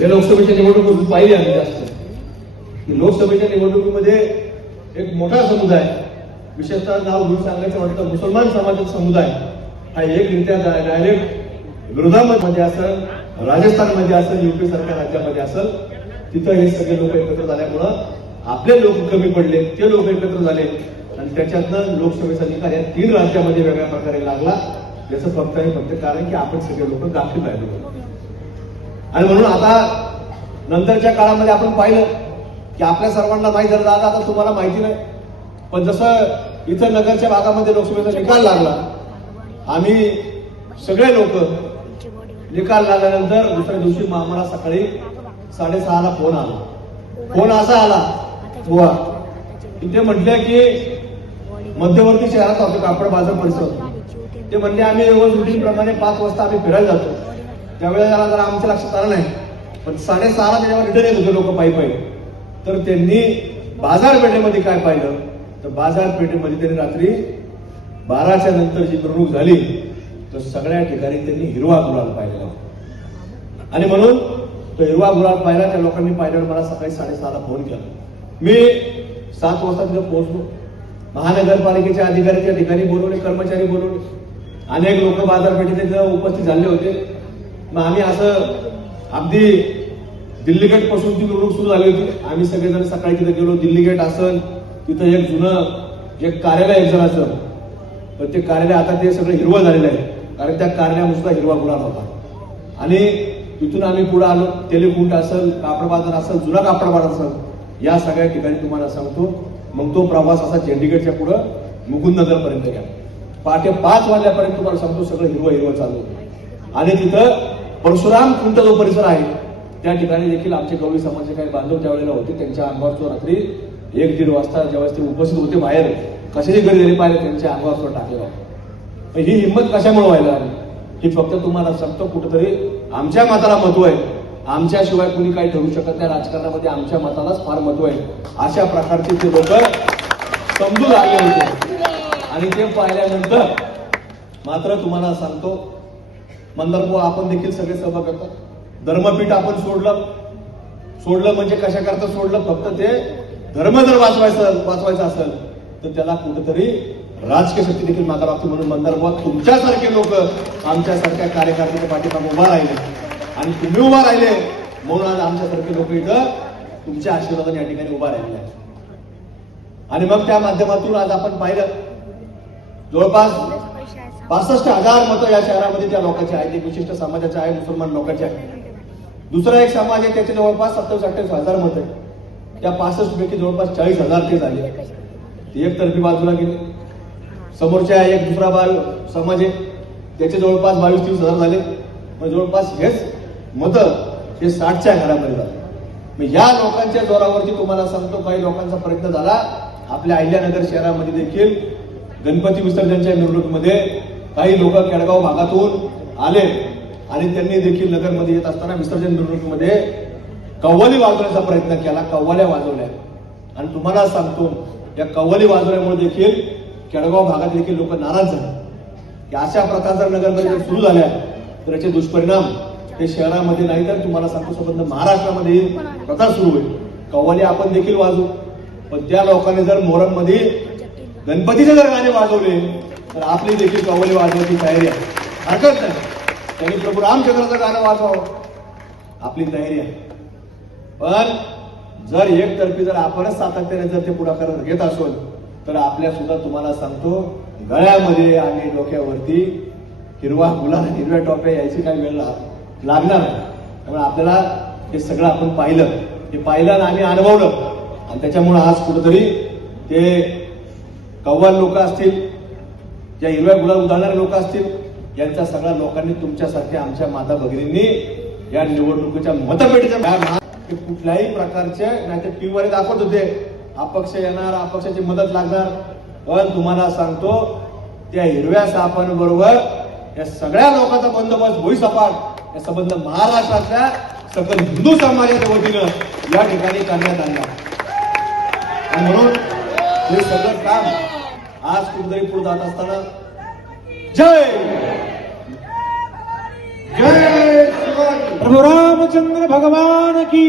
या लोकसभेच्या निवडणुकीत पाहिली आम्ही जास्त. की लोकसभेच्या निवडणुकीमध्ये एक मोठा समुदाय विशेषतः नाव घेऊन सांगायचं वाटतं मुसलमान समाजाचा समुदाय हा एक रित्या डायरेक्ट विरोधामध्ये असेल राजस्थानमध्ये असेल युपी सारख्या राज्यामध्ये असेल तिथं हे सगळे लोक एकत्र झाल्यामुळं आपले लोक कमी पडले ते लोक एकत्र झाले आणि त्याच्यातनं लोकसभेचा निकाल या तीन राज्यामध्ये वेगळ्या प्रकारे लागला याचं फक्त आणि फक्त कारण की आपण सगळे लोक गाफील राहिलो आणि म्हणून आता नंतरच्या काळामध्ये आपण पाहिलं की आपल्या सर्वांना माहीत झालं आता आता तुम्हाला माहिती नाही. पण जसं इथं नगरच्या भागामध्ये लोकसभेचा निकाल लागला आम्ही सगळे लोक निकाल लागल्यानंतर दुसऱ्या दिवशी आम्हाला सकाळी साडेसहाला फोन आला. फोन असा आला गोवा इथे म्हटलं की मध्यवर्ती शहरात आपलं कापड बाजार परिसर. ते म्हणले आम्ही रोज रुटीन प्रमाणे पाच वाजता आम्ही फिरायला जातो. त्यावेळेला जरा जरा आमच्या लक्षात आलं नाही. पण साडेसहाला त्याच्यावर रिटर्न येत होते लोक पायी पायी. तर त्यांनी बाजारपेठेमध्ये काय पाहिलं? तर बाजारपेठेमध्ये त्यांनी रात्री बाराच्या नंतर जी मिरवणूक झाली तर सगळ्या ठिकाणी त्यांनी हिरवा गुलाल पाहिलेला होता. आणि म्हणून तो हिरवा गुलाल पाहिला त्या लोकांनी पाहिल्यावर मला सकाळी साडेसहाला फोन केला. मी सात वाजता तिथं पोहोचलो. महानगरपालिकेच्या अधिकारी त्या ठिकाणी बोलवले कर्मचारी बोलवले. अनेक लोक बाजारपेठेत तिथं उपस्थित झाले होते. मग आम्ही असं अगदी दिल्ली गेटपासून ती निवडणूक सुरू झाली होती. आम्ही सगळेजण सकाळी तिथे गेलो. दिल्ली गेट असल तिथं एक जुनं एक कार्यालय एक जणाचं पण ते कार्यालय आता ते सगळं हिरवं झालेलं आहे. कारण त्या कार्यालयामुळे हिरवा गुलाब होता. आणि तिथून आम्ही पुढे आलो. तेलेकुंट असेल कापड बाजार असेल जुना कापड बाजार असेल या सगळ्या ठिकाणी तुम्हाला सांगतो. मग तो प्रवास असा चंडीगडच्या पुढं मुकुंदनगर पर्यंत गेला. पहाटे पाच वाजल्यापर्यंत तुम्हाला सांगतो सगळं हिरवं हिरवं चालू होतं. आणि तिथं परशुराम कुंट जो परिसर आहे. त्या ठिकाणी देखील आमचे गवळी समाजाचे काही बांधव त्यावेळेला होते. त्यांच्या अंगावर तो रात्री एक दीड वाजता ज्यावेळेस ते उपस्थित होते बाहेर कशाची घरी पाहिले त्यांच्या अंगावर तो टाकलेला होता. ही हिंमत कशामुळे व्हायला आली? ही फक्त तुम्हाला सांगतो कुठेतरी आमच्या मताला महत्त्व आहे. आमच्याशिवाय कुणी काही ठरू शकत नाही. राजकारणामध्ये आमच्या मतालाच फार महत्त्व आहे. अशा प्रकारचे ते लोक समजून आले होते. आणि ते पाहिल्यानंतर मात्र तुम्हाला सांगतो मंदरपो आपण देखील सगळे सभा करतात. धर्मपीठ आपण सोडलं. सोडलं म्हणजे कशा करता सोडलं? फक्त ते धर्म जर वाचवायचं वाचवायचं असेल तर त्याला कुठेतरी राजकीय शक्ती देखील मागा लागतो म्हणून मंदरबुवा तुमच्यासारखे लोक आमच्यासारख्या कार्यकर्त्याच्या पाठीमागे उभा राहिले. आणि तुम्ही उभा राहिले म्हणून आज आमच्यासारखे लोक इथं तुमच्या आशीर्वादाने या ठिकाणी उभा राहिले आणि मग त्या माध्यमातून आज आपण पाहिलं जवळपास पासष्ट हजार मतं या शहरामध्ये त्या लोकांचे आहेत. एक विशिष्ट समाजाचे आहे मुसलमान लोकांचे आहे. दुसरा एक समाज आहे त्याचे जवळपास सत्तावीस अठ्ठावीस हजार मत आहे त्या पासष्ट पैकी जवळपास चाळीस हजार ते झाले ते एकतर्फी बाजूला गेले. समोरच्या एक दुसरा बाल समाज आहे. त्याचे जवळपास बावीस तीस हजार झाले. मग जवळपास हेच मत हे साठच्या घरामध्ये झाले. मग या लोकांच्या जोरावरती तुम्हाला सांगतो काही लोकांचा प्रयत्न झाला. आपल्या अहिल्यानगर शहरामध्ये देखील गणपती विसर्जनच्या मिरवणुकीमध्ये काही लोक केडगाव भागातून आले आणि त्यांनी देखील नगरमध्ये येत असताना विसर्जन मिरवणुकीमध्ये कव्वाली वाजवण्याचा प्रयत्न केला कव्वाल्या वाजवल्या. आणि तुम्हाला सांगतो या कव्वाली वाजवल्यामुळे देखील केडगाव भागात देखील लोक नाराज झाले. की अशा प्रकार जर नगरमध्ये सुरू झाल्या तर याचे दुष्परिणाम हे शहरामध्ये नाही तर तुम्हाला सांगतो संबंध महाराष्ट्रामध्ये प्रकार सुरू होईल. कव्वाली आपण देखील वाजवू. पण त्या लोकांनी जर मोहरममध्ये गणपतीचे जर गाणे वाजवले तर आपली देखील कव्वाली वाजवायची तयारी आहे. हरकत नाही. त्यांनी प्रभू रामचंद्राचं गाणं वाजवावं हो. आपली तयारी आहे. पण जर एकतर्फी जर आपणच सातत्याने जर ते पुढाकार घेत असोल तर आपल्या सुद्धा तुम्हाला सांगतो गळ्यामध्ये आणि डोक्यावरती हिरवा गुलाब हिरव्या टोप्या यायची काही वेळ लागणार नाही. त्यामुळे आपल्याला हे सगळं आपण पाहिलं. हे पाहिलं आणि अनुभवलं. आणि त्याच्यामुळे आज कुठंतरी ते कव्वाल लोक असतील ज्या हिरव्या गुलाल उधळणारे लोक असतील यांच्या सगळ्या लोकांनी तुमच्यासारख्या आमच्या माता भगिनींनी या निवडणुकीच्या मतपेटीच्या कुठल्याही प्रकारचे नाही तर टीव्हीवर दाखवत होते अपक्ष येणार अपक्षाची मदत लागणार. पण तुम्हाला सांगतो त्या हिरव्या सापांबरोबर या सगळ्या लोकांचा बंदोबस्त होई सपाट. या संबंध महाराष्ट्रातल्या सकल हिंदू समाजाच्या वतीनं या ठिकाणी करण्यात आला आणि म्हणून हे सगळं काम आज कुठेतरी पुढे जात असताना जय! जय प्रभू रामचंद्र भगवान की